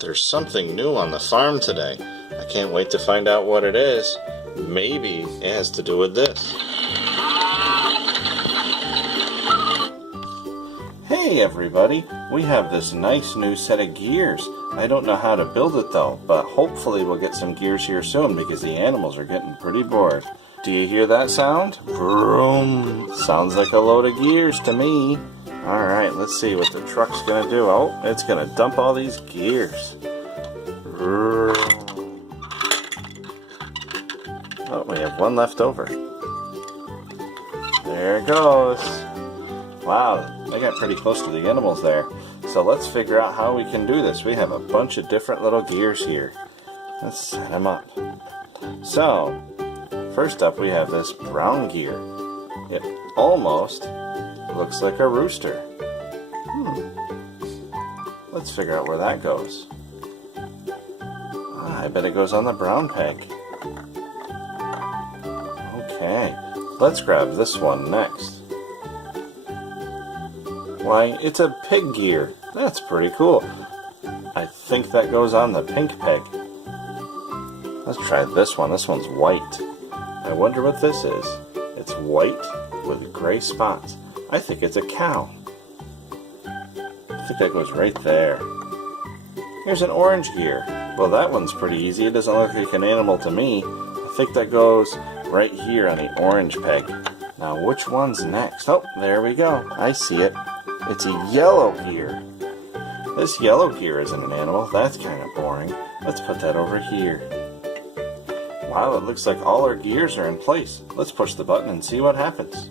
There's something new on the farm today. I can't wait to find out what it is. Maybe it has to do with this. Hey everybody, we have this nice new set of gears. I don't know how to build it though, but hopefully we'll get some gears here soon because the animals are getting pretty bored. Do you hear that sound? Vroom! Sounds like a load of gears to me. Alright, let's see what the truck's gonna do. Oh, it's gonna dump all these gears. Vroom. Oh, we have one left over. There it goes. Wow, they got pretty close to the animals there. So let's figure out how we can do this. We have a bunch of different little gears here. Let's set them up. So, first up we have this brown gear. It almost looks like a rooster. Let's figure out where that goes. I bet it goes on the brown peg. Okay, let's grab this one next. Why, it's a pig gear. That's pretty cool. I think that goes on the pink peg. Let's try this one. This one's white. I wonder what this is. It's white with gray spots. I think it's a cow. I think that goes right there. Here's an orange gear. Well, that one's pretty easy. It doesn't look like an animal to me. I think that goes right here on the orange peg. Now, which one's next? Oh, there we go. I see it. It's a yellow gear. This yellow gear isn't an animal. That's kind of boring. Let's put that over here. Wow, it looks like all our gears are in place. Let's push the button and see what happens.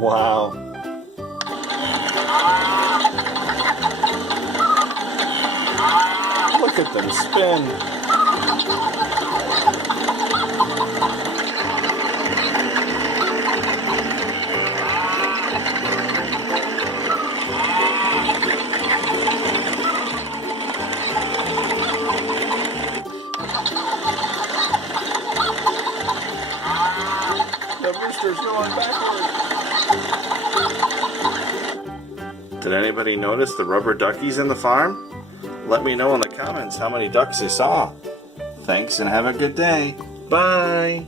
Wow. Look at them spin. The rooster's going backwards. Did anybody notice the rubber duckies in the farm? Let me know in the comments how many ducks you saw. Thanks and have a good day. Bye.